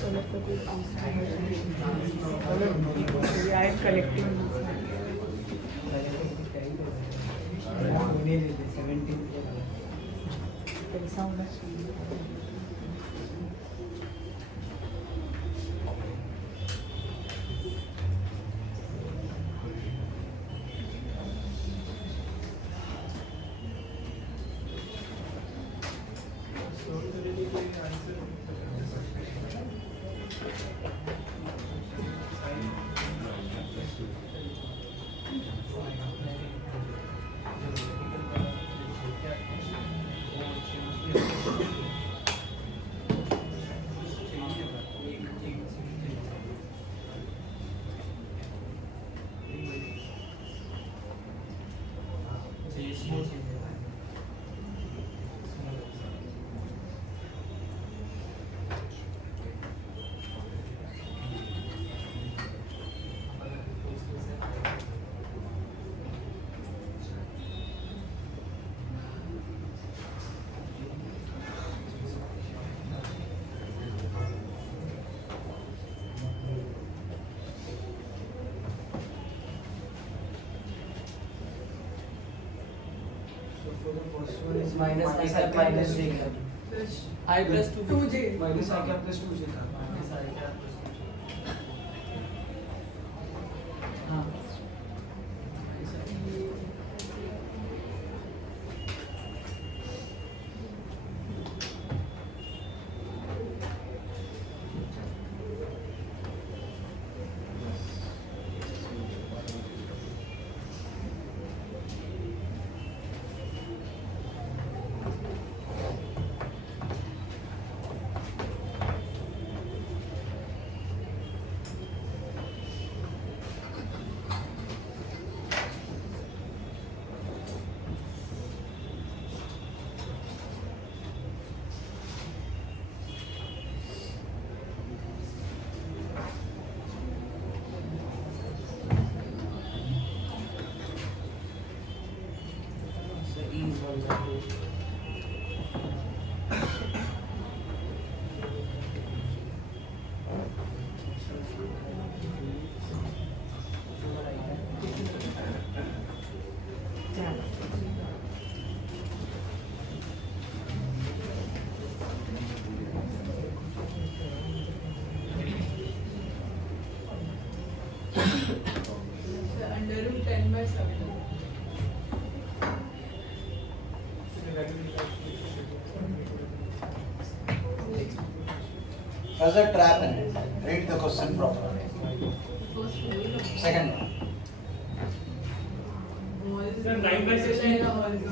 चलो तो कोई चलो आई कलेक्टिंग पैसा होना चाहिए. minus I cap minus j cap. I plus 2j. minus I cap plus 2j cap. Minus I cap plus 2j. हाँ. Under root 10 by 7. There's a trap in it. Read the question properly. Second one. Sir, 9 by 16.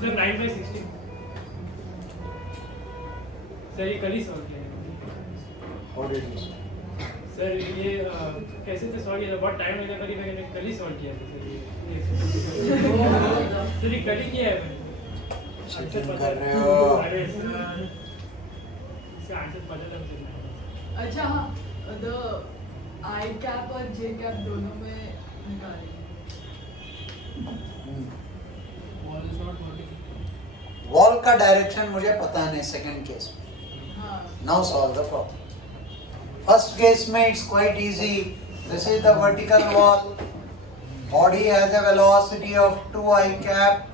Sir, 9 by 16. Sir ये कल ही solve किया है. What did you say? Sir ये कैसे थे solve किया था, बहुत टाइम लगा करीब मैंने कल ही सॉल्व किया था सर ये कल ही किया है मैंने. चीटिंग कर रहे हो. अरे सर इसका आंसर पता था मुझे. अच्छा हाँ, द आई कैप और जे कैप दोनों में निकालेंगे. वॉल का डायरेक्शन मुझे पता नहीं सेकंड केस में. हाँ. Now solve the problem. First case में it's quite easy. This is the vertical wall. Body has a velocity of 2 I cap,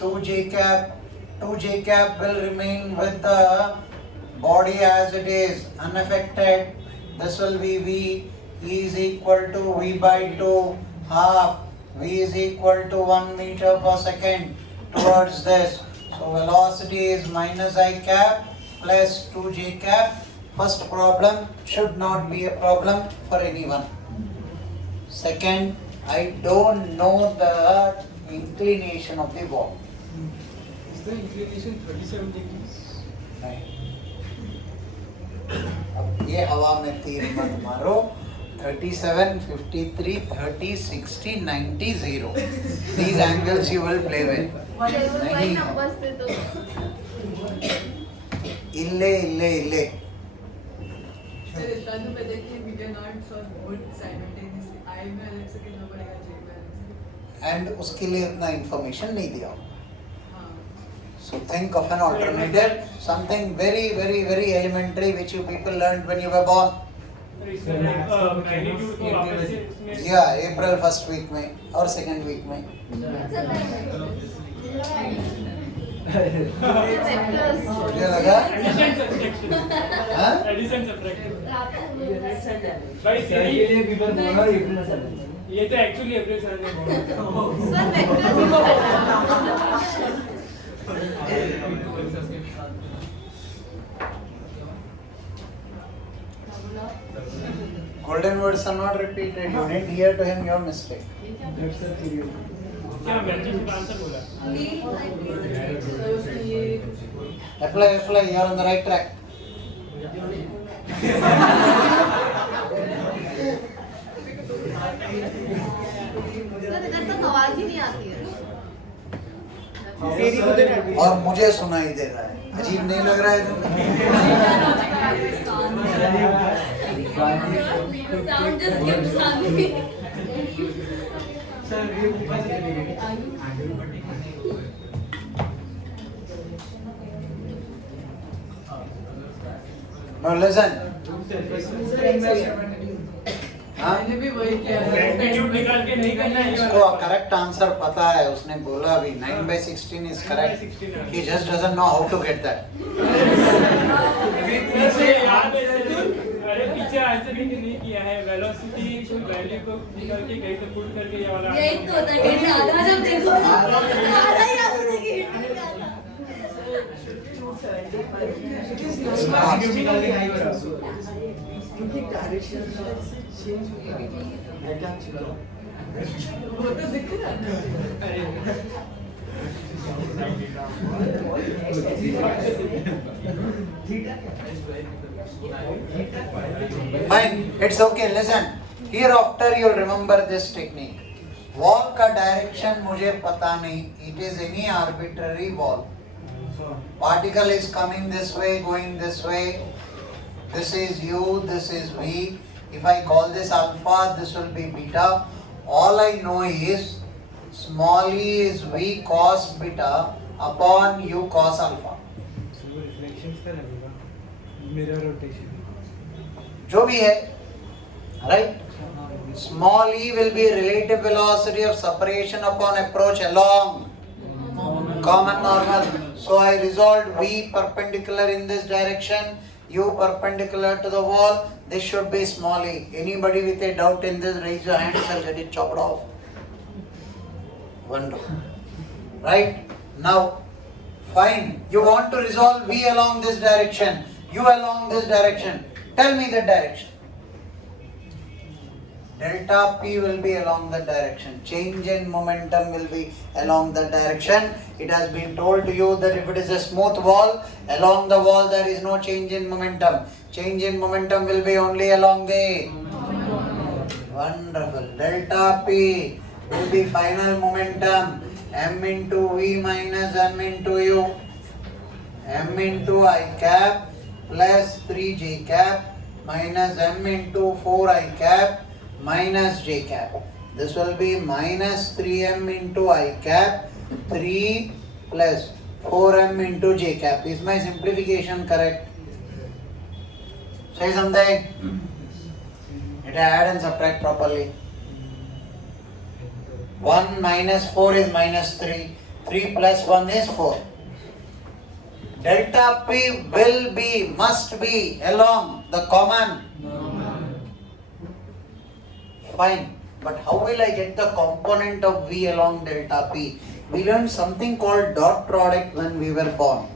2 j cap. 2 j cap will remain with the body as it is, unaffected. This will be V. E is equal to V by 2 half. V is equal to 1 meter per second towards this. So velocity is minus I cap plus 2 j cap. First problem should not be a problem for anyone. Second, I don't know the inclination of the wall. Is the inclination 37 degrees? Right. अब ये हवा में तीर मत मारो. 37, 53, 30, 60, 90, 0. These angles you will play with. नहीं. इल्ले इल्ले इल्ले. सर इतना तो पता है कि we cannot solve both simultaneously. I में अलग से करना पड़ेगा, J में अलग से. And उसके लिए इतना information नहीं दिया. हाँ. So think of an alternative, something very, very, very elementary which you people learned when you were born. इसमें मैग्नीट्यूड को वापस से इसमें या अप्रैल फर्स्ट वीक में और सेकंड वीक में मुझे लगा एडिशन सब्ट्रैक्शन हाँ? एडिशन सब्ट्रैक्शन भाई सर के लिए पेपर बोला और एप्रैल सर ये तो एक्चुअली अप्रैल सर ने बोला Golden words are not repeated. You didn't hear to him your mistake. That's a period क्या मैग्नीट्यूड का आंसर बोला सर उसने ये Apply. You are on the right track. Sir इधर तक आवाज ही नहीं आती है और मुझे सुनाई दे रहा है. अजीब नहीं लग रहा है तुम्हें? Sound just keeps sounding sir ये ऊपर से चलेंगे Now listen. हाँ? मैंने भी वही किया है मैग्नीट्यूड निकाल के नहीं करना है ये उसको वाला करेक्ट आंसर पता है. उसने बोला भी 9/16 is correct. He just doesn't know how to get that. पीछे याद है अरे पीछे आंसर भी नहीं किया है वेलोसिटी वैल्यू को निकाल के कहीं तो पुट करके ये वाला यही तो होता है हिट आधा जब देखो ना आधा ही याद होता है कि हिट नहीं आता निकाल के नहीं करा वो तो दिख रहा है Fine, it's okay. Listen. Hereafter you'll remember this technique. Wall का direction मुझे पता नहीं. It is any arbitrary wall. Particle is coming this way, going this way. This is u, this is v. If I call this alpha, this will be beta. All I know is small e is v cos beta upon u cos alpha. Reflections का लगेगा mirror rotation जो भी है, right? Small e will be relative velocity of separation upon approach along common normal. So I resolved v perpendicular in this direction, u perpendicular to the wall. This should be small e. Anybody with a doubt in this, raise your hands. I'll get it chopped off. Wonderful. Right? Now, fine. You want to resolve v along this direction, u along this direction. Tell me the direction. Delta P will be along the direction. Change in momentum will be along the direction. It has been told to you that if it is a smooth wall, along the wall there is no change in momentum. Change in momentum will be only along the... Wonderful. Delta P will be final momentum. M into V minus M into U. M into I cap plus 3J cap minus M into 4I cap minus j cap. This will be minus 3m into I cap, 3 plus 4m into j cap. Is my simplification correct? Say something. It add and subtract properly. 1 minus 4 is minus 3. 3 plus 1 is 4. Delta P will be, must be along the common. Fine, but how will I get the component of V along delta P? We learned something called dot product when we were born.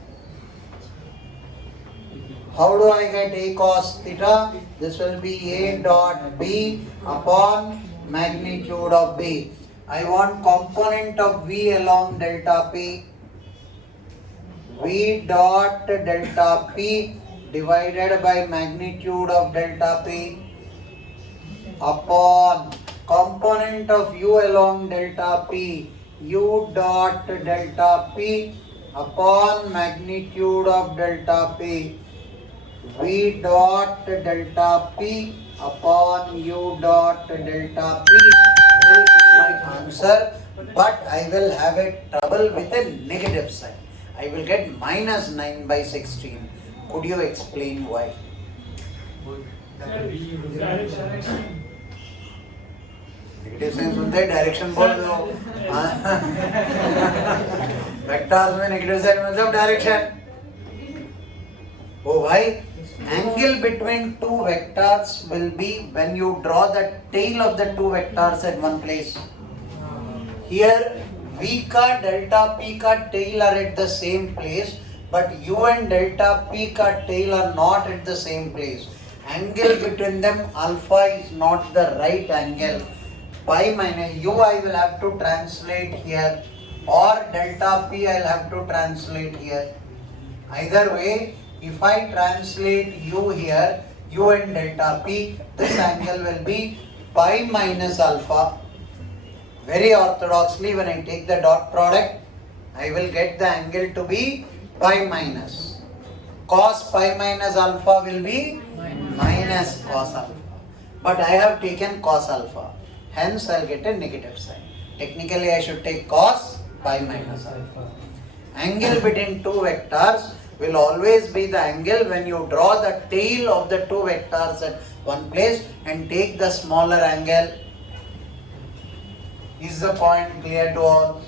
How do I get A cos theta? This will be A dot B upon magnitude of B. I want component of V along delta P. V dot delta P divided by magnitude of delta P upon component of u along delta P, u dot delta P upon magnitude of delta P, v dot delta P upon u dot delta P will be my answer, but I will have a trouble with a negative sign. I will get minus 9/16. Could you explain why? Negative sign सुनते ही direction बोल दो. Vectors में negative sign मतलब direction. ओ भाई, angle between two vectors will be when you draw the tail of the two vectors at one place. Here v का delta p का tail are at the same place, but u and delta p का tail are not at the same place. Angle between them alpha is not the right angle. Pi minus u I will have to translate here, or delta p I will have to translate here. Either way, if I translate u here, u and delta p, this angle will be pi minus alpha. Very orthodoxly, when I take the dot product, I will get the angle to be pi minus. Cos pi minus alpha will be minus cos alpha. But I have taken cos alpha. Hence, I will get a negative sign. Technically, I should take cos pi minus alpha. Angle between two vectors will always be the angle when you draw the tail of the two vectors at one place and take the smaller angle. Is the point clear to all?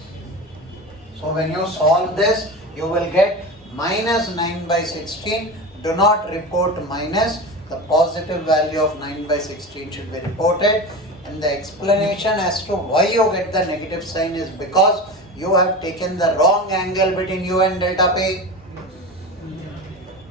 So when you solve this, you will get minus 9 by 16. Do not report minus. The positive value of 9 by 16 should be reported. And the explanation as to why you get the negative sign is because you have taken the wrong angle between u and delta p.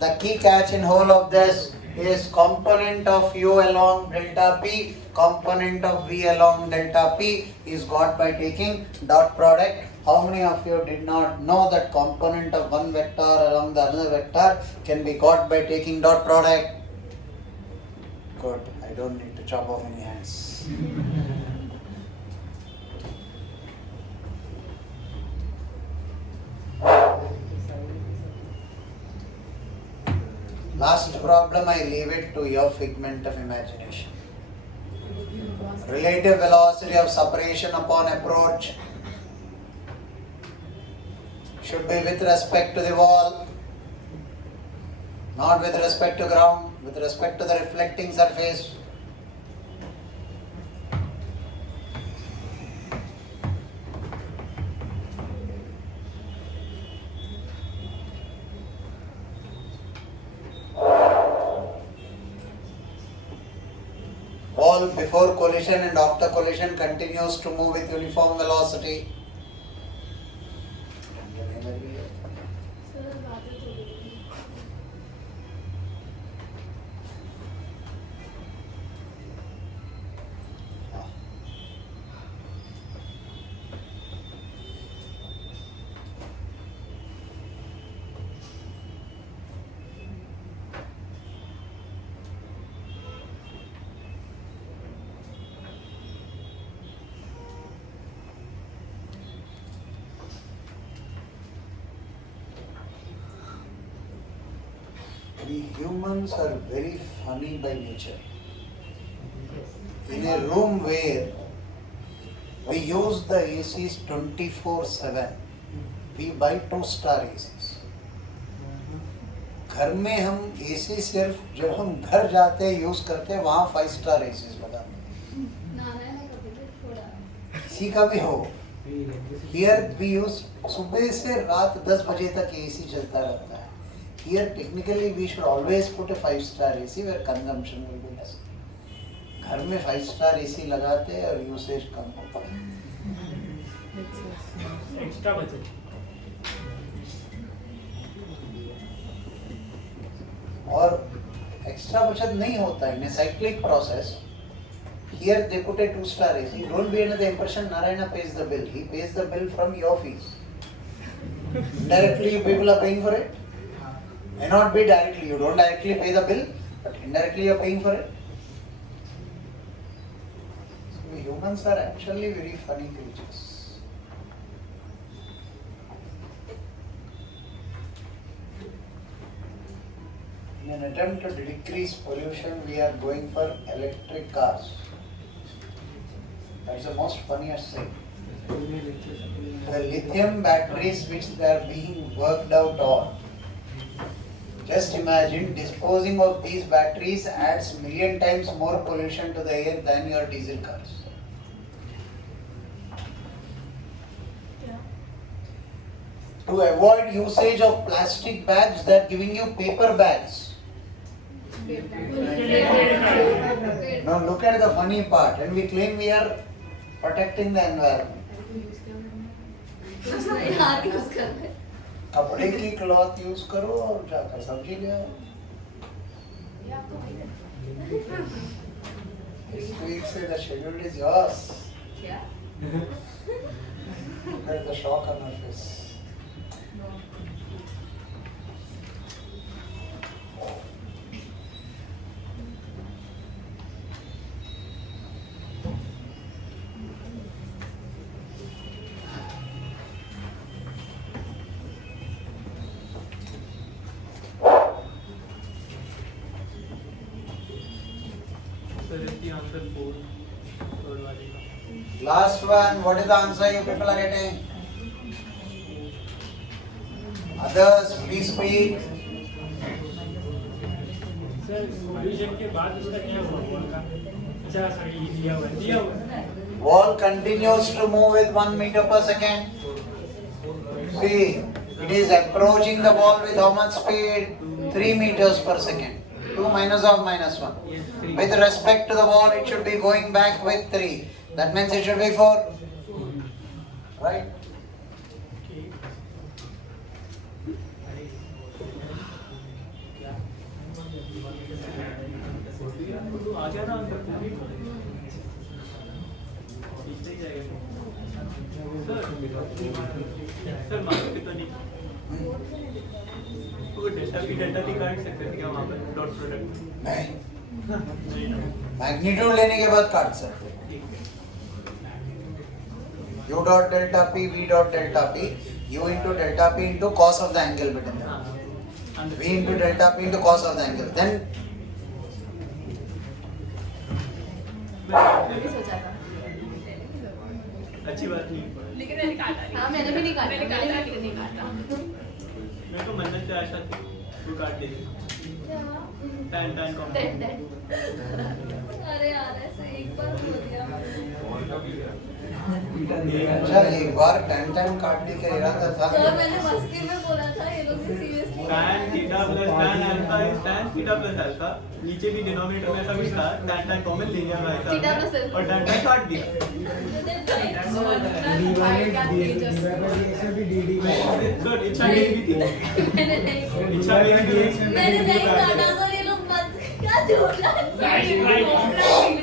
The key catch in whole of this is component of u along delta p, component of v along delta p is got by taking dot product. How many of you did not know that component of one vector along the other vector can be got by taking dot product? Good, I don't need to chop off any hands. Last problem, I leave it to your figment of imagination. Relative velocity of separation upon approach should be with respect to the wall, not with respect to ground, with respect to the reflecting surface. Ball before collision and after collision continues to move with uniform velocity. We humans are very funny by nature. In a room where we use the ACs 24/7, we buy 2-star ACs. घर में हम AC सिर्फ जब हम घर जाते हैं use करते हैं वहाँ 5-star ACs लगाते हैं. किसी का भी हो. Here we use सुबह से रात 10 बजे तक AC चलता रहता है. Here technically we should always put a 5-star AC where consumption will be less. घर में 5-star AC लगाते हैं और यूसेज कम होता है. एक्स्ट्रा बचत. और एक्स्ट्रा बचत नहीं होता है. In a cyclic process, here they put a 2-star AC. Don't be under the impression Narayana pays the bill. He pays the bill from your fees. Indirectly you people are paying for it. May not be directly. You don't directly pay the bill, but indirectly you are paying for it. So humans are actually very funny creatures. In an attempt to decrease pollution, we are going for electric cars. That's the most funniest thing. The lithium batteries which they are being worked out on, Just imagine disposing of these batteries adds million times more pollution to the air than your diesel cars. To avoid usage of plastic bags, they are giving you paper bags. Now look at the funny part, and we claim we are protecting the environment. हाथ use करना है कपड़े की cloth use करो और जाकर सब्जी ले आओ. This week say the schedule is yours. क्या? Look at the shock on her face. Last one, what is the answer you people are getting? Others, please speak. Sir pollution के बाद उसका क्या हुआ वॉल का? अच्छा सॉरी दिया हुआ. Wall continues to move with 1 meter per second. See, it is approaching the wall with how much speed? 3 meters per second. 2 minus of minus 1. Yes, 3. With respect to the wall, it should be going back with 3. That means it should be 4. Right? आ गया ना answer sir marks कितना नहीं वो delta की काट सकते थे क्या वहाँ पर डॉट प्रोडक्ट नहीं. मैग्नीट्यूड लेने के बाद काट सकते. U dot delta P, V dot delta P, U into delta P into cos of the angle between them. V into delta P into cos of the angle. Then मैंने सोचा था अच्छी बात नहीं लेकिन मैंने काटा नहीं. हाँ मैंने भी नहीं काटा मैंने काटा नहीं. मेरे को मन्नत से आशा थी तू काट दे टैन टैन कॉम्प्लीट अरे यार ऐसे एक बार हो गया अच्छा एक बार 10 काटने का इरादा था. सर मैंने मस्ती में बोला था ये लोग भी seriously tan theta plus tan alpha is tan theta plus alpha. नीचे भी डिनोमिनेटर में ऐसा भी था tan tan कॉमन ले लिया भाई साहब Theta plus alpha. और tan tan काट दिया. सर इच्छा मेरी भी थी. मैंने नहीं इच्छा मेरी भी थी. मैंने नहीं काटा सर ये लोग मत क्या झूठ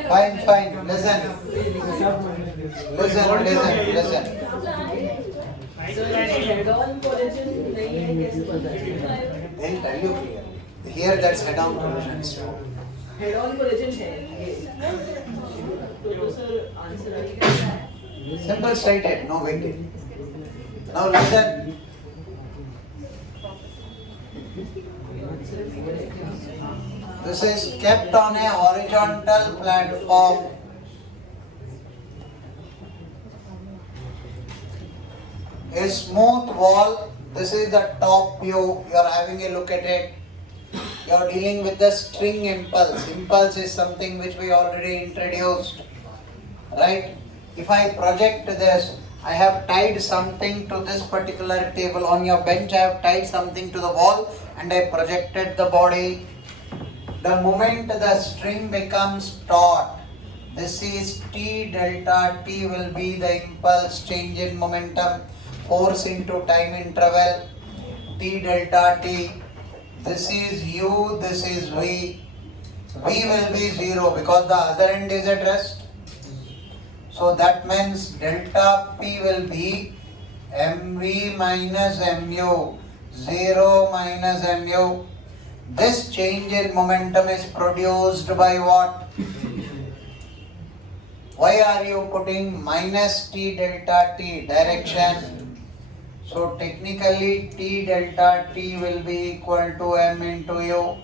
Fine, fine. Listen. Listen. They'll tell you clearly. Here that's head-on collision is true. Head-on collision है ये. तो सर आंसर आ गया. Simple stated, no big deal. Now listen. This is kept on a horizontal platform. A smooth wall. This is the top view. You are having a look at it. You are dealing with the string impulse. Impulse is something which we already introduced. Right? If I project this, I have tied something to this particular table. On your bench, I have tied something to the wall and I projected the body. The moment the string becomes taut, this is T delta T will be the impulse change in momentum, force into time interval, T delta T. This is U, this is V. V will be 0 because the other end is at rest. So that means delta P will be mv minus mu, 0 minus mu. This change in momentum is produced by what? Why are you putting minus T delta T direction? So technically T delta T will be equal to m into u.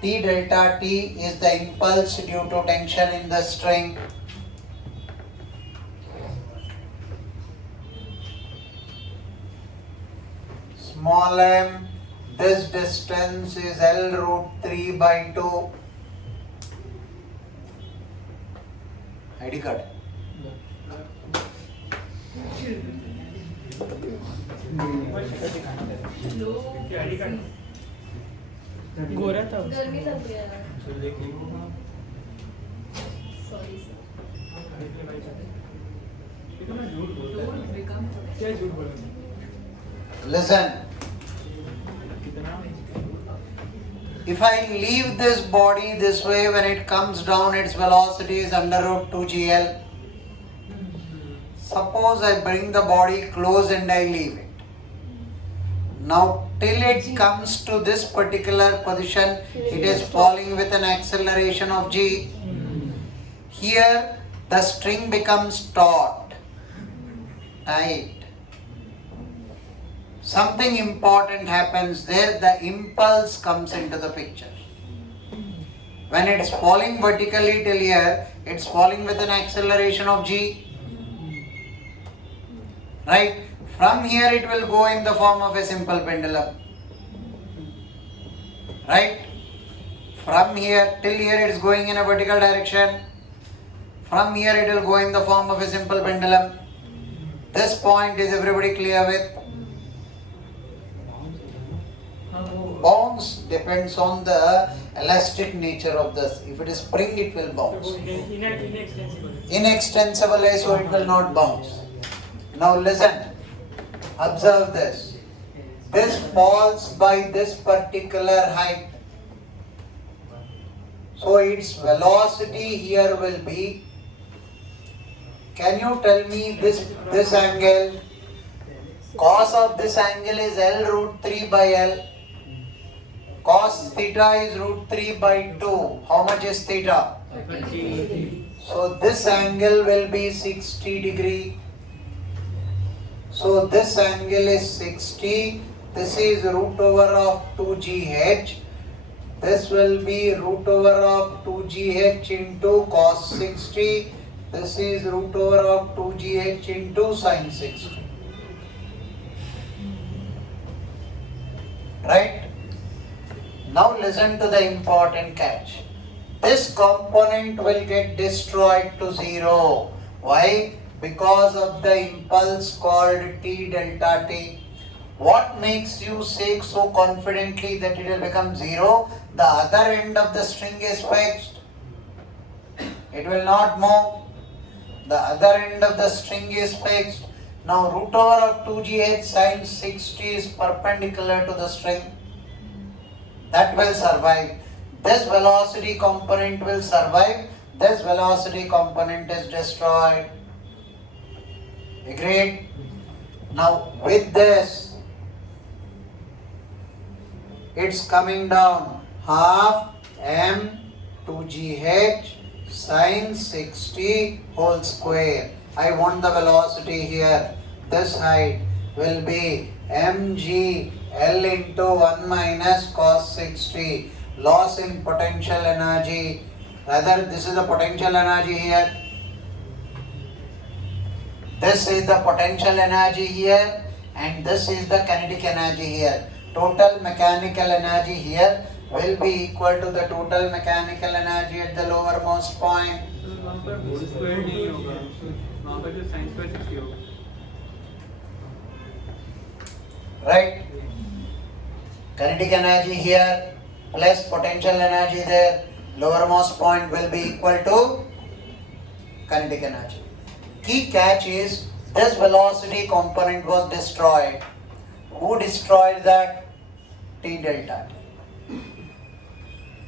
T delta T is the impulse due to tension in the string. small m. This distance is L root 3 by 2. ID card. गोरा था गर्मी लग रही है देखिए sorry sir Don't become क्या झूठ बोला Listen. If I leave this body this way, when it comes down, its velocity is under root 2gl. Suppose I bring the body close and I leave it. Now, till it comes to this particular position, it is falling with an acceleration of g. Here, the string becomes taut, tight. Something important happens there, the impulse comes into the picture. When it's falling vertically till here, it's falling with an acceleration of g. Right? From here it will go in the form of a simple pendulum. Right? From here till here it is going in a vertical direction. From here it will go in the form of a simple pendulum. This point is everybody clear with? Bounce depends on the elastic nature of this. If it is spring, it will bounce. Inextensible is so it will not bounce. Now listen, observe this. This falls by this particular height. So its velocity here will be, can you tell me this angle? Cos of this angle is L root 3 by L. Cos theta is root 3 by 2. How much is theta? So this angle will be 60 degree. So this angle is 60. This is root over of 2gh. This will be root over of 2gh into cos 60. This is root over of 2gh into sin 60. Right? Now listen to the important catch. This component will get destroyed to zero. Why? Because of the impulse called T delta T. What makes you say so confidently that it will become zero? The other end of the string is fixed. It will not move. The other end of the string is fixed. Now root over of 2gh sin 60 is perpendicular to the string. That will survive. This velocity component will survive. This velocity component is destroyed. Agreed? Now with this, it's coming down half m 2gh sin 60 whole square. I want the velocity here. This height will be mg L into 1 minus cos 60. Loss in potential energy. Rather, this is the potential energy here. This is the potential energy here. And this is the kinetic energy here. Total mechanical energy here will be equal to the total mechanical energy at the lowermost point. वहाँ पर whole square नहीं होगा, वहाँ पर जो sine square 60 होगा. Right? Kinetic energy here plus potential energy there. Lowermost point will be equal to kinetic energy. Key catch is this velocity component was destroyed. Who destroyed that? T delta T.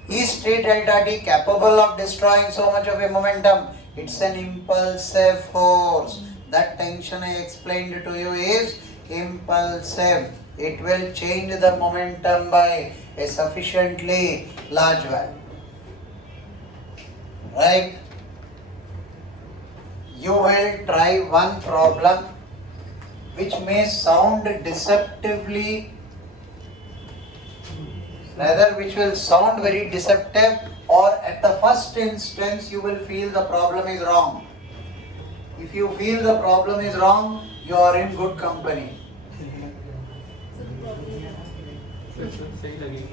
Is T delta T capable of destroying so much of a momentum? It's an impulsive force. That tension I explained to you is impulsive. It will change the momentum by a sufficiently large value. Right? You will try one problem which may sound deceptively, rather which will sound very deceptive, or at the first instance you will feel the problem is wrong. If you feel the problem is wrong, you are in good company. So the problem सही लगेगी.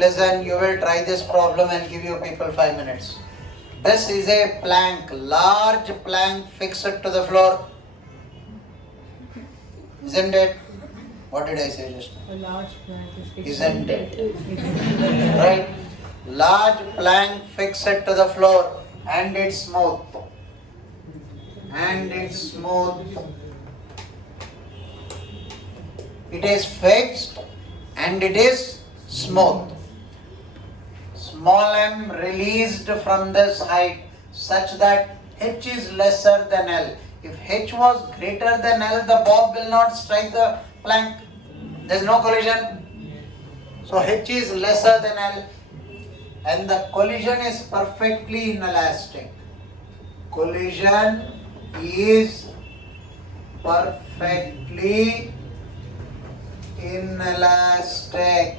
Listen, you will try this problem and give you people 5 minutes. This is a plank, large plank fixed to the floor. Isn't it? What did I say just now? A large plank is fixed. Isn't it? Right? Large plank fixed to the floor and it's smooth. It is fixed and it is smooth. Small m released from this height such that h is lesser than L. If h was greater than L, the bob will not strike the plank. There is no collision. So h is lesser than L and the collision is perfectly inelastic. Collision is perfectly inelastic.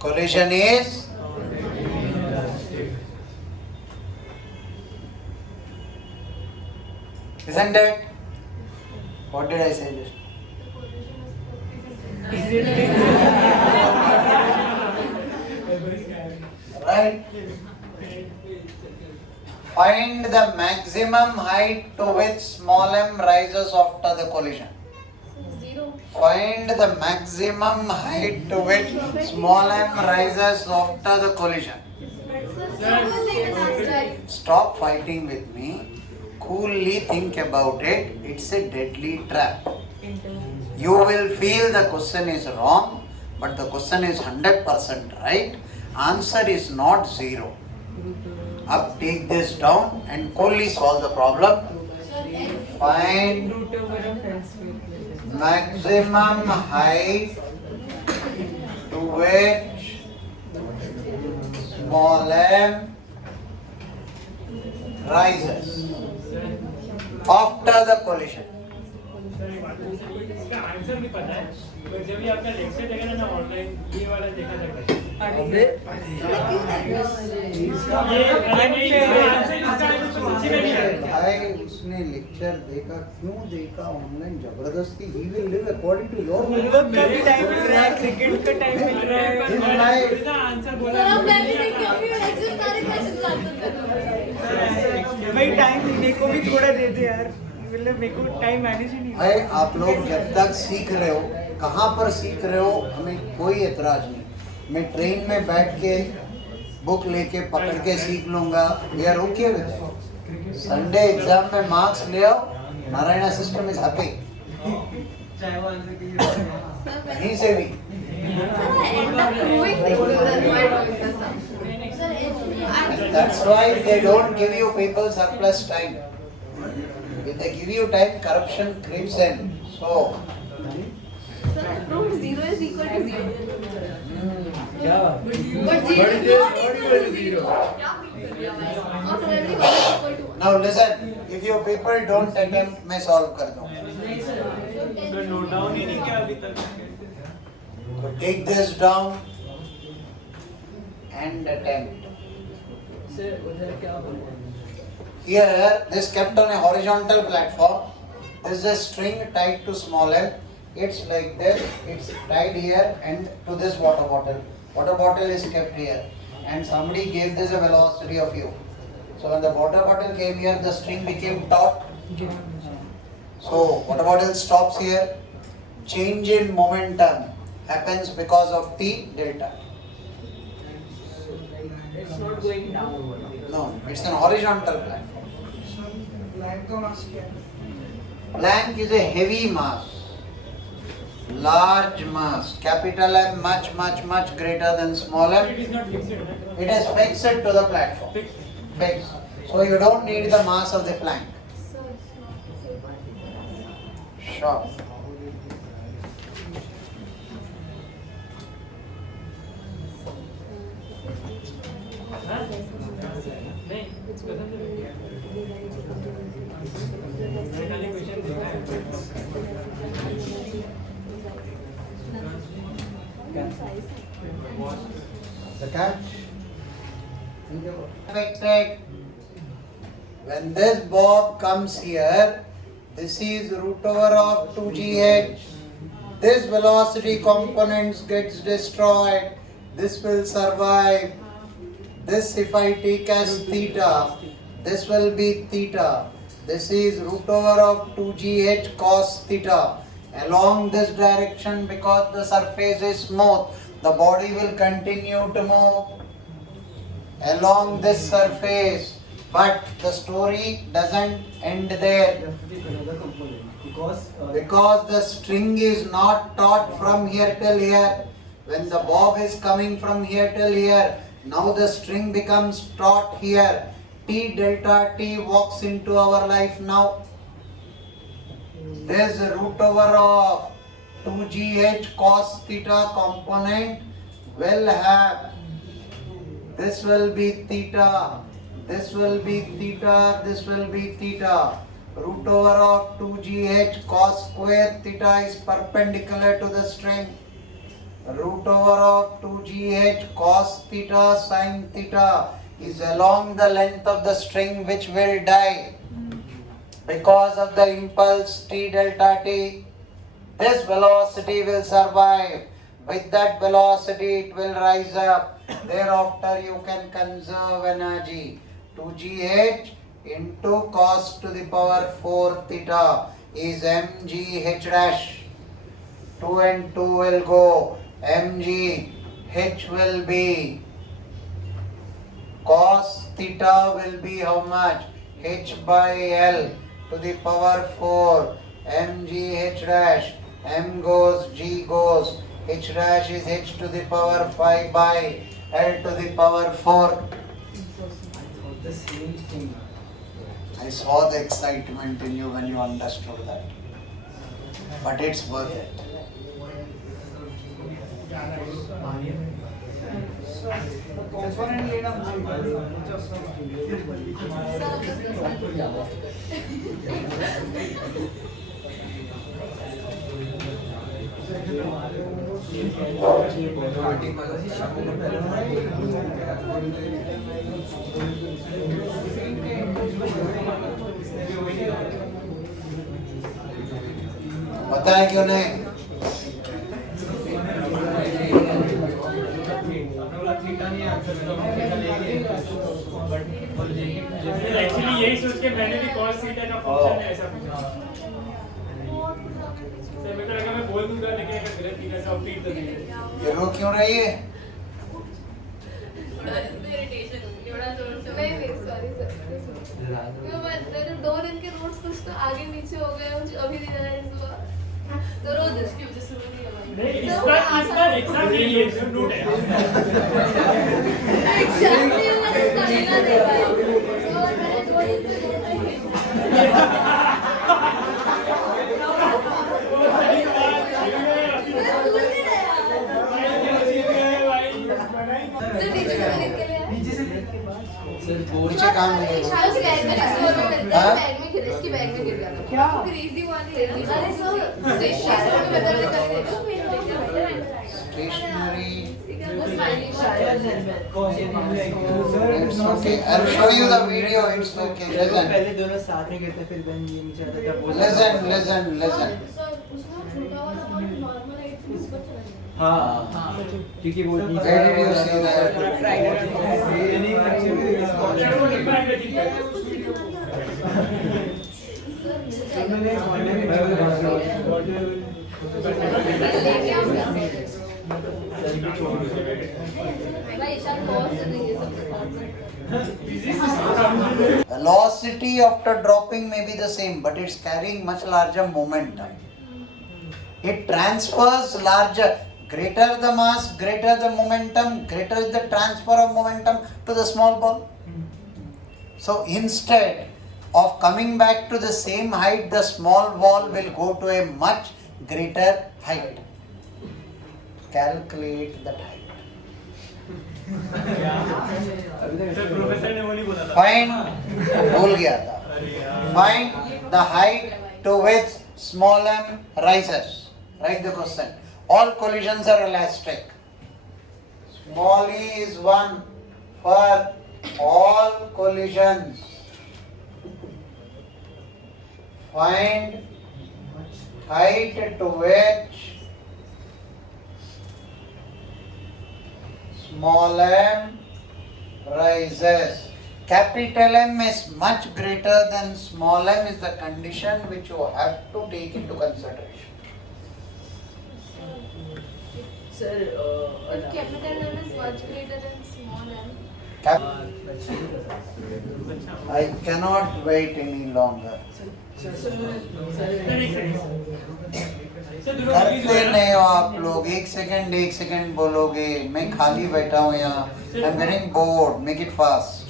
Collision is isn't it? What did I say just? Right? Find the maximum height to which small m rises after the collision. Zero. Find the maximum height to which small m rises after the collision. Stop fighting with me. Coolly think about it. It's a deadly trap. You will feel the question is wrong, but the question is 100% right. Answer is not 0. Up, take this down and coolly solve the problem. Find maximum height to which small m rises after the collision. इसका answer भी पता है, पर जब ये आपका lecture देखा ना ऑनलाइन, ये वाला देखा था ये उसने लेक्चर देखा, क्यों देखा ऑनलाइन जबरदस्ती? He will live according to your homework का भी टाइम मिल रहा है, क्रिकेट का टाइम मिल रहा है. आंसर सर बोला अब मैं भी देखी होंगी एक्चुअली सारे क्वेश्चंस आंसर कर रहा हूं. भाई टाइम मेरे को भी थोड़ा दे दे यार, मतलब मेरे को टाइम मैनेज ही नहीं. भाई आप लोग जब तक सीख रहे हो, कहाँ पर सीख रहे हो, हमें कोई एतराज नहीं. मैं ट्रेन में बैठ के बुक लेके पकड़ के सीख लूंगा. We are okay with it. Sunday exam में मार्क्स ले आओ. Narayana system is happy. कहीं से भी. That's why they don't give you people surplus time. If they give you time, corruption creeps in. So. Sir, proved 0 is equal to 0. Yeah. But 0 is not equal to 0. Or probably 1 is equal to 1. Now listen, if your people don't attempt, मैं solve कर दूँगा. Note down ही नहीं किया अभी तक. So take this down and attempt. Sir उधर क्या बोलते हैं? Here, this kept on a horizontal platform. This is a string tied to small m. It's like this. It's tied here and to this water bottle. Water bottle is kept here. And somebody gave this a velocity of u. So when the water bottle came here, the string became taut. So water bottle stops here. Change in momentum happens because of T delta. It's not going down. No, it's an horizontal platform. Plank is a heavy mass, large mass. Capital M much greater than small m. It is not fixed. It is fixed to the platform. Fixed. So you don't need the mass of the plank. Sure. नहीं कसम से मैंने question देखा है. The catch. Affected. When this bob comes here, this is root over of 2gh. This velocity component gets destroyed. This will survive. This if I take as theta, this will be theta. This is root over of 2gh cos theta. Along this direction, because the surface is smooth, the body will continue to move along this surface. But the story doesn't end there. Because the string is not taut from here till here. When the bob is coming from here till here, now the string becomes taut here. T delta T walks into our life now. This root over of 2gh cos theta component will have, this will be theta, this will be theta, this will be theta. Root over of 2gh cos square theta is perpendicular to the string. Root over of 2gh cos theta sin theta is along the length of the string, which will die because of the impulse T delta T. This velocity will survive. With that velocity it will rise up. Thereafter you can conserve energy. 2gh into cos to the power 4 theta is mgh dash. 2 and 2 will go. mg h will be cos theta will be how much? H by L to the power 4. mg h dash. M goes, G goes. H dash is h to the power 5 by L to the power 4. I saw the excitement in you when you understood that. But it's worth it. बताया क्यों नहीं? Actually यही सोच के मैंने भी cos theta का function है ऐसा पूछा। तो मेरे को लगा मैं बोल दूंगा, लेकिन अगर गलत थीटा का ऑप्ट तो नहीं है। ये रो क्यों रही है? मेरे 2 दिन के नोट्स कुछ तो आगे नीचे हो गए, मुझे अभी रियलाइज हुआ। तो रोज इसकी वजह से नहीं हुआ। नहीं, इस बार एग्जाम के लिए जो नोट है। एग्जैक्टली वो करेगा नहीं भाई। और मैंने 2 दिन से नोट नहीं नीचे काम नहीं शायद बैग में बैग में गिर इसकी बैग में गिर गया था। क्या? क्रेजी वाली अरे सो स्टेशनरी में बदलने कर रहे थे। stationery. वो स्माइली शायद It's okay. I'll show you the video. It's okay. Listen. पहले दोनों साथ में गिरते फिर बन ये नीचे आता था। Listen. उसमें छोटा वाला और नॉर्मल हाइट उस पर चला गया। हाँ क्योंकि वो नीचे Where did you see that? भाई शायद बहुत से नहीं ये सब Velocity after dropping may be the same, but it's carrying much larger momentum. It transfers larger. Greater the mass, greater the momentum, greater is the transfer of momentum to the small ball. So instead of coming back to the same height, the small ball will go to a much greater height. Calculate that height. Professor ने वो नहीं बोला था। Find, भूल गया था. Find the height to which small m rises. Write the question. All collisions are elastic. Small e is 1 for all collisions. Find height to which small m rises. Capital M is much greater than small m is the condition which you have to take into consideration. Sir, If capital M is much greater than small m. I cannot wait any longer. करते नहीं हो आप लोग. एक second बोलोगे. मैं खाली बैठा हूँ यहाँ. I'm getting bored. Make it fast.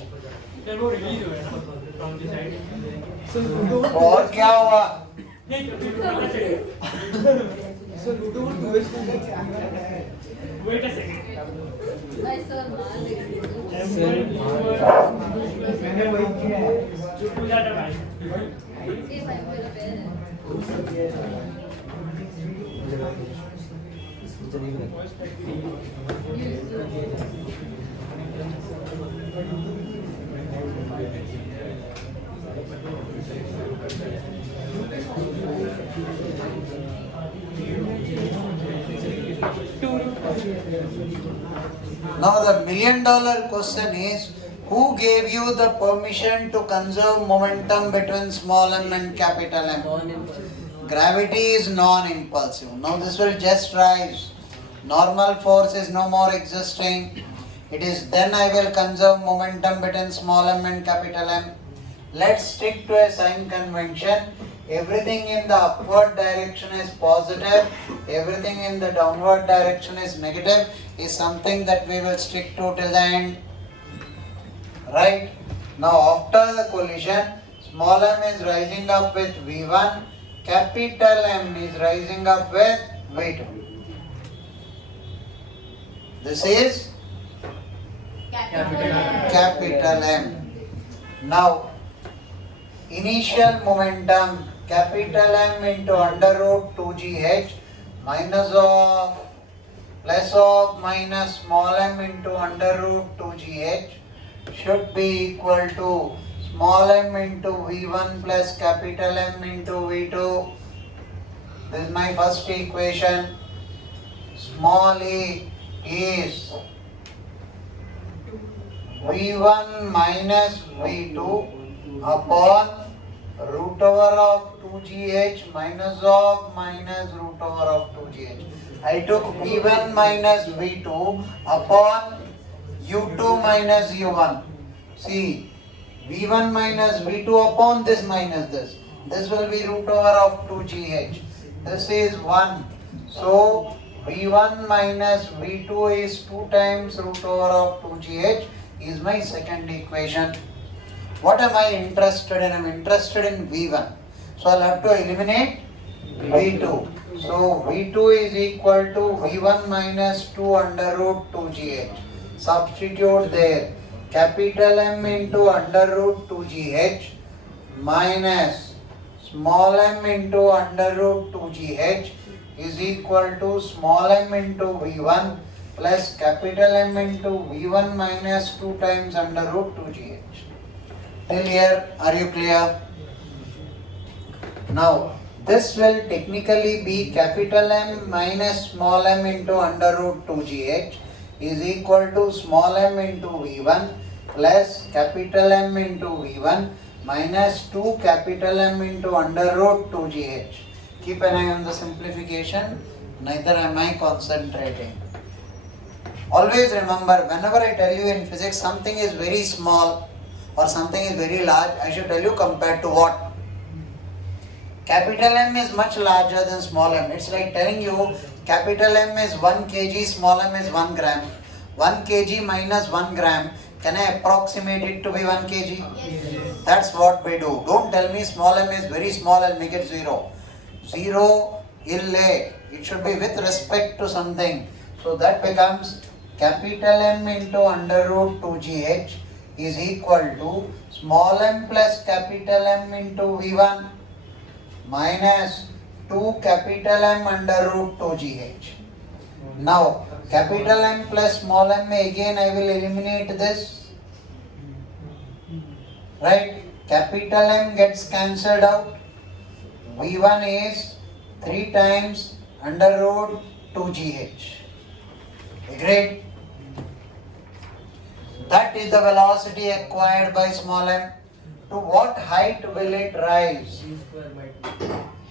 और क्या हुआ? Wait a second. I sir मान मैंने वही किया है. जो पूजा था भाई. ये भाई मेरा पैर है. Now the $1 million question is, who gave you the permission to conserve momentum between small m and capital M? Gravity is non-impulsive. Now this will just rise. Normal force is no more existing. It is then I will conserve momentum between small m and capital M. Let's stick to a sign convention. Everything in the upward direction is positive. Everything in the downward direction is negative. Is something that we will stick to till the end. Right? Now after the collision, small m is rising up with V1. Capital M is rising up with V2. This is capital M. Now, initial momentum capital M into under root 2gh minus of plus of minus small m into under root 2gh should be equal to small m into V1 plus capital M into V2. This is my first equation. Small e is V1 minus V2 upon root over of 2gh minus of minus root over of 2gh. I took V1 minus V2 upon U2 minus U1. See, V1 minus V2 upon this minus this. This will be root over of 2gh. This is 1. So, V1 minus V2 is 2 times root over of 2gh is my second equation. What am I interested in? I am interested in V1. So, I will have to eliminate V2. So, V2 is equal to V1 minus 2 under root 2gh. Substitute there. Capital M into under root 2gh minus small m into under root 2gh is equal to small m into V1 plus capital M into V1 minus 2 times under root 2gh. Till here, are you clear? Now, this will technically be capital M minus small m into under root 2gh is equal to small m into V1 plus capital M into V1 minus 2 capital M into under root 2gh. Keep an eye on the simplification, neither am I concentrating. Always remember, whenever I tell you in physics something is very small or something is very large, I should tell you compared to what? Capital M is much larger than small m. It's like telling you capital M is 1 kg, small m is 1 gram. 1 kg minus 1 gram, can I approximate it to be 1 kg? Yes. That's what we do. Don't tell me small m is very small, I'll make it 0. 0, ille. It should be with respect to something. So that becomes capital M into under root 2gh is equal to small m plus capital M into V1 minus 2 capital M under root 2gh. Now, capital M plus small m, again I will eliminate this. Right? Capital M gets cancelled out. V1 is 3 times under root 2gh. Agreed? That is the velocity acquired by small m. To what height will it rise?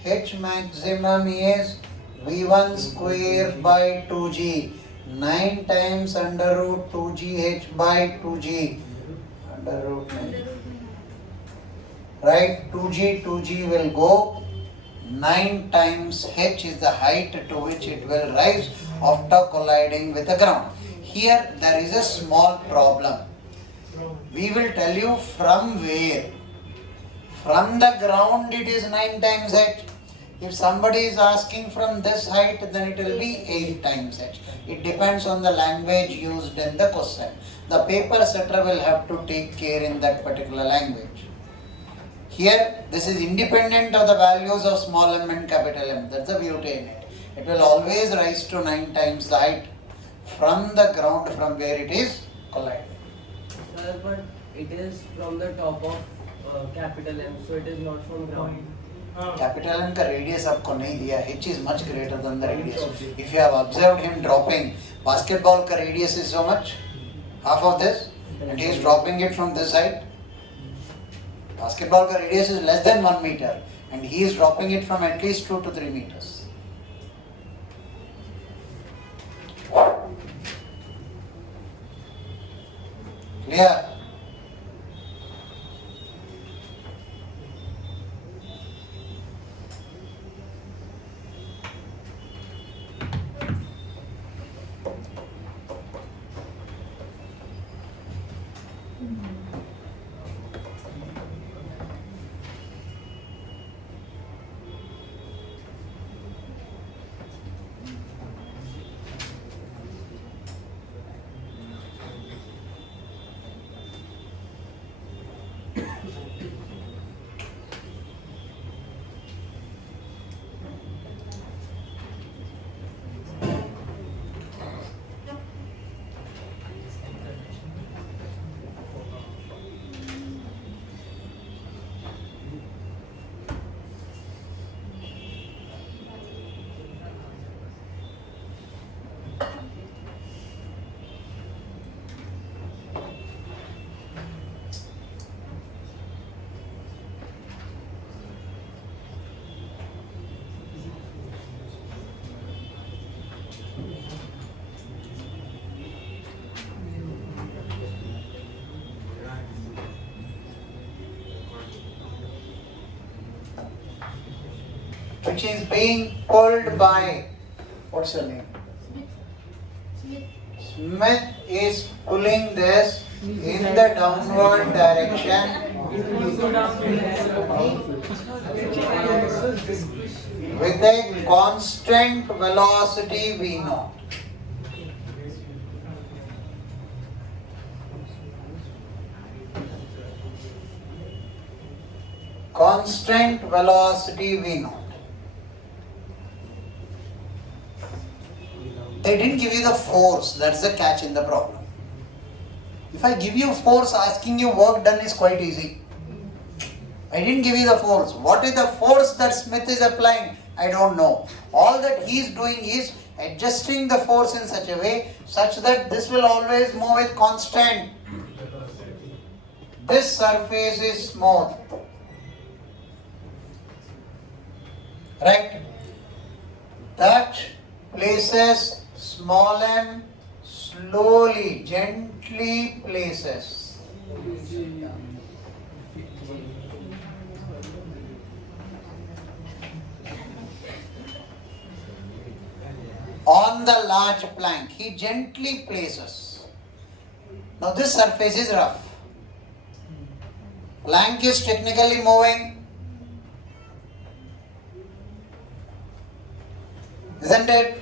H maximum is V1 square by 2g. 9 times under root 2gh by 2g. Under root 9. Right? 2g will go. 9 times h is the height to which it will rise after colliding with the ground. Here there is a small problem. We will tell you from where. From the ground it is 9 times h. If somebody is asking from this height, then it will be 8 times h. It depends on the language used in the question. The paper setter will have to take care in that particular language. Here, this is independent of the values of small m and capital M. That's the beauty in it. It will always rise to 9 times the height from the ground from where it is colliding. Sir, but it is from the top of capital M, so it is not from ground. Capital M का radius आपको नहीं दिया. H is much greater than the radius. If you have observed him dropping, basketball का radius is so much, half of this, and he is dropping it from this side. Basketball का radius is less than 1 meter, and he is dropping it from at least 2 to 3 meters. Clear? Which is being pulled by, what's your name? Smith is pulling this in the downward direction with a constant velocity V naught. Constant velocity V naught. They didn't give you the force, that's the catch in the problem. If I give you force, asking you work done is quite easy. I didn't give you the force. What is the force that Smith is applying? I don't know. All that he is doing is adjusting the force in such a way such that this will always move with constant. This surface is smooth. Right? That places small m slowly, gently places. On the large plank, he gently places. Now this surface is rough. Plank is technically moving. Isn't it?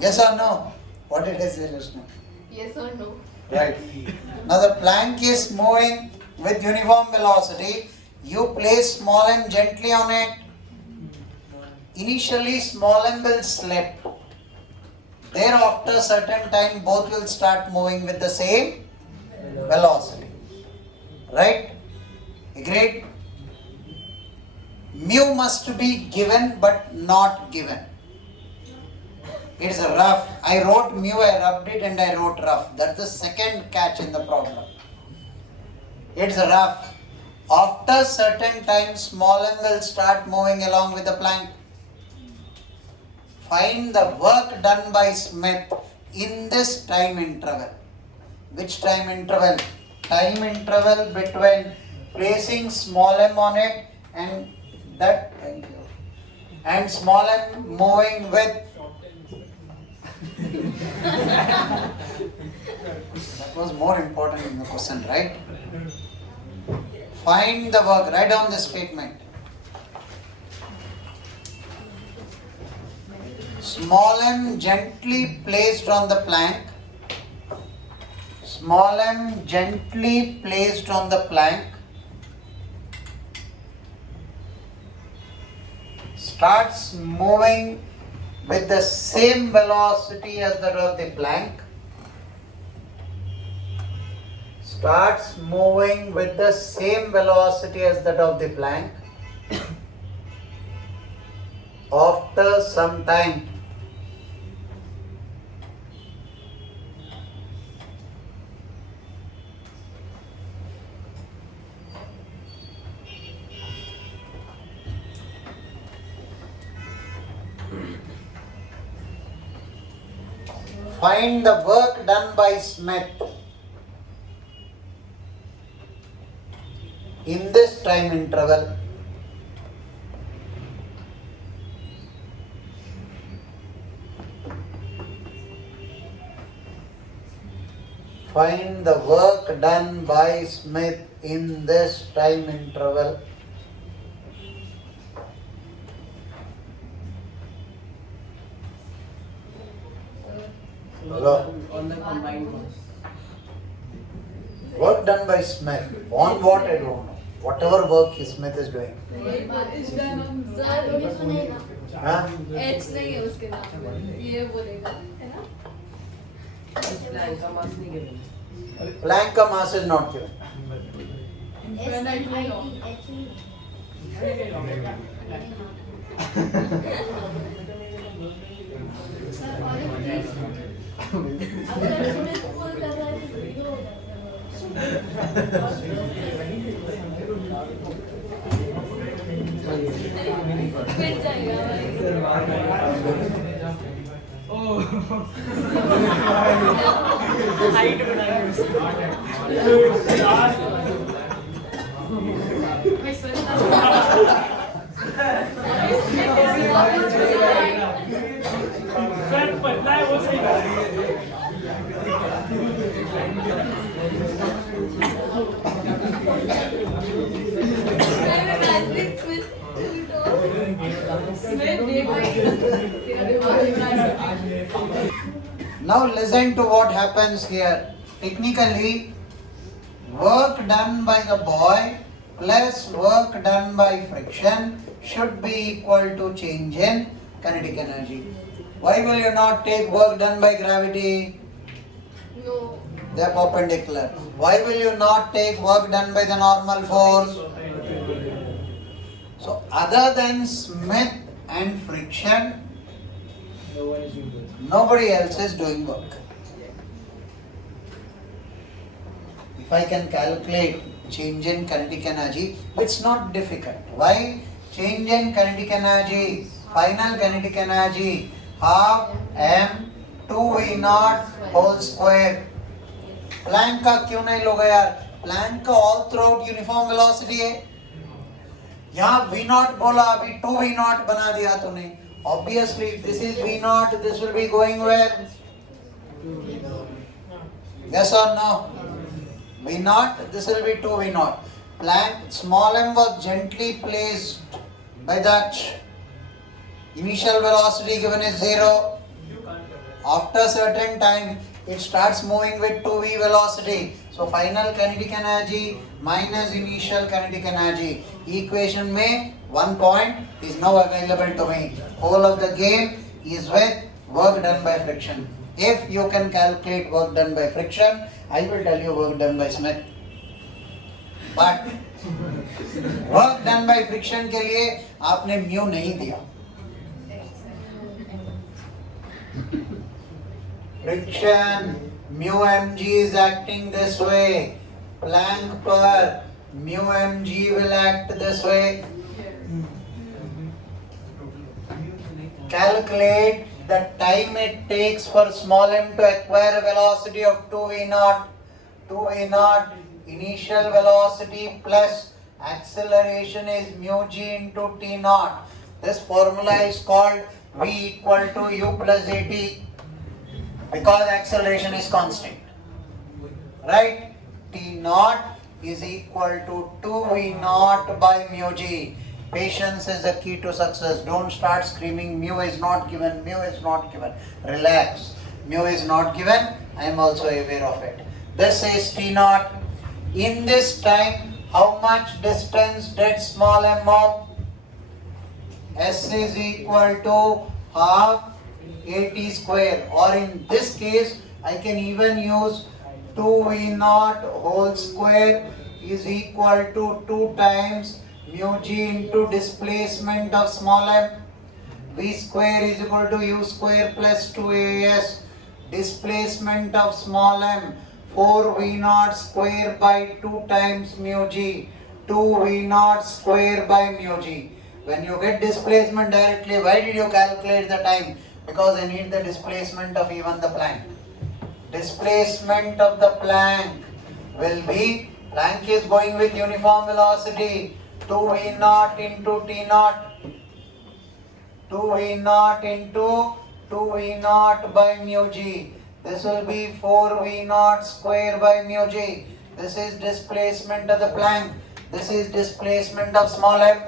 Yes or no? What did I say just now? Yes or no? Right. Now the plank is moving with uniform velocity. You place small m gently on it. Initially small m will slip. Thereafter, certain time, both will start moving with the same velocity. Right? Agreed? Mu must be given but not given. It's rough. I wrote mu, I rubbed it and I wrote rough. That's the second catch in the problem. It's rough. After certain time, small m will start moving along with the plank. Find the work done by Smith in this time interval. Which time interval? Time interval between placing small m on it and that, thank you, and small m moving with. That was more important in the question, right? Find the work. Write down the statement. Small m gently placed on the plank. Small m gently placed on the plank starts moving with the same velocity as that of the plank. Starts moving with the same velocity as that of the plank. After some time, find the work done by Smith in this time interval. Find the work done by Smith in this time interval. Hello? On the combined mass. Work done by Smith. On what I don't know. Whatever work Smith is doing. It's done on sir ये सुनेगा Huh? H नहीं है उसके नाम में ये बोलेगा है ना Planck का mass नहीं given. Planck का mass is not given. Sir और एक चीज अगर स्मिथ पुल कर रहा है तो जीरो हो जाता है फिर जाएगा हाइट बढ़ाएंगे सर पतला है वो सही Now listen to what happens here. Technically, work done by the boy plus work done by friction should be equal to change in kinetic energy. Why will you not take work done by gravity? No. They are perpendicular. Why will you not take work done by the normal force? So other than Smith and friction, No one is doing this. nobody else is doing work. If I can calculate change in kinetic energy, it's not difficult. Why? Change in kinetic energy, final kinetic energy, half m 2v0 whole square. Planck का क्यों नहीं लोगे यार? Planck का all throughout uniform velocity है. यहाँ v0 बोला, अभी 2v0 बना दिया तूने. Obviously, if this is v0, this will be going where? Yes or no? v0, this will be 2v0. Planck, small m was gently placed by that. Initial velocity given is 0. After certain time, it starts moving with 2v velocity. So final kinetic energy minus initial kinetic energy. Equation में 1 point is now available to me. Whole of the game is with work done by friction. If you can calculate work done by friction, I will tell you work done by Smith. But work done by friction के लिए आपने mu नहीं दिया. Friction, mu mg is acting this way. Planck per mu mg will act this way. Calculate the time it takes for small m to acquire a velocity of 2v naught. 2v naught initial velocity plus acceleration is mu g into t naught. This formula is called v equal to u plus at because acceleration is constant. Right? T naught is equal to 2v naught by mu g. Patience is the key to success. Don't start screaming mu is not given, mu is not given. Relax. Mu is not given. I am also aware of it. This is T naught. In this time, how much distance did small m move? S is equal to half at square, or in this case, I can even use 2v naught whole square is equal to 2 times mu g into displacement of small m. V square is equal to u square plus 2as. Displacement of small m 4v naught square by 2 times mu g. 2v naught square by mu g. When you get displacement directly, why did you calculate the time? Because I need the displacement of even the Planck. Displacement of the Planck will be, Planck is going with uniform velocity, 2v naught into t naught. 2v naught into 2v naught by mu g. This will be 4v naught square by mu g. This is displacement of the Planck. This is displacement of small m.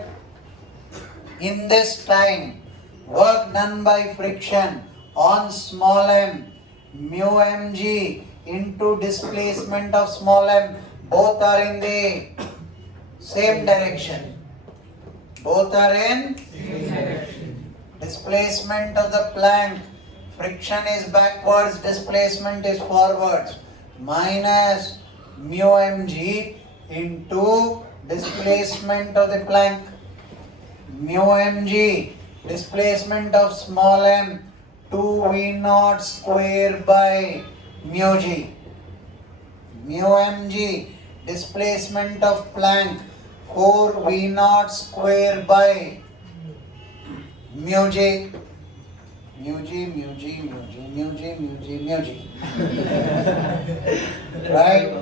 In this time, work done by friction on small m, mu mg into displacement of small m, both are in the same direction. Both are in same direction. Displacement of the Planck, friction is backwards, displacement is forwards, minus mu mg into displacement of the Planck. Mu mg, displacement of small m, 2v naught square by mu g. Mu mg, displacement of Planck, 4v naught square by mu g. Mu g, mu g, mu g, mu g, mu g, mu g. Right?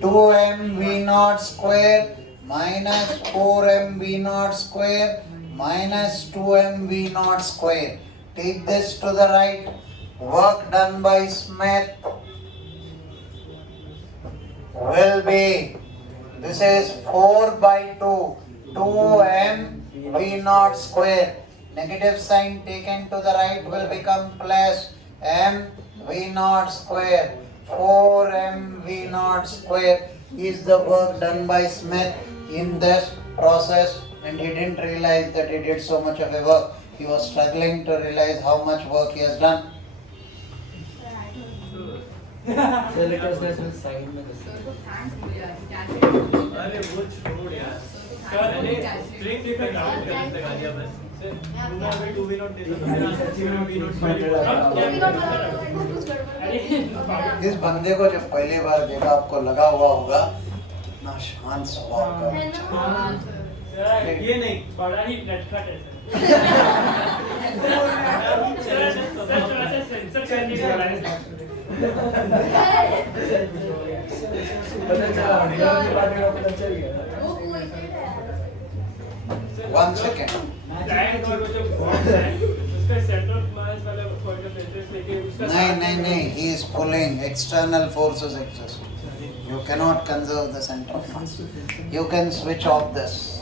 2mv naught square minus 4mv naught square minus 2mv naught square. Take this to the right. Work done by Smith will be, this is 4 by 2, 2mv naught square. Negative sign taken to the right will become plus mv naught square. 4mv naught square is the work done by Smith in this process, and he didn't realize that he did so much of a work. He was struggling to realize how much work he has done. So let us listen side में sir को thanks बोलिए यार, कैसे अरे वो छोड़ यार sir ने स्ट्रिंग डिफेक्ट आउट कर लगा दिया बस ना भी 2v नॉट दे दो मेरा सच्ची में v नॉट इस बंदे को जब पहली बार देखा आपको लगा हुआ होगा इतना शांत स्वभाव का। ये नहीं बड़ा ही नटखट है सर थोड़ा सा सेंसर करने के बारे पता चला वीडियो के बाद में पता चल गया। One second. टैंक और वो जो बॉक्स है उसका सेंटर ऑफ मास वाला पॉइंट ऑफ इंटरेस्ट लेके उसका नहीं, he is pulling external forces exist. You cannot conserve the center of mass. You can switch off this.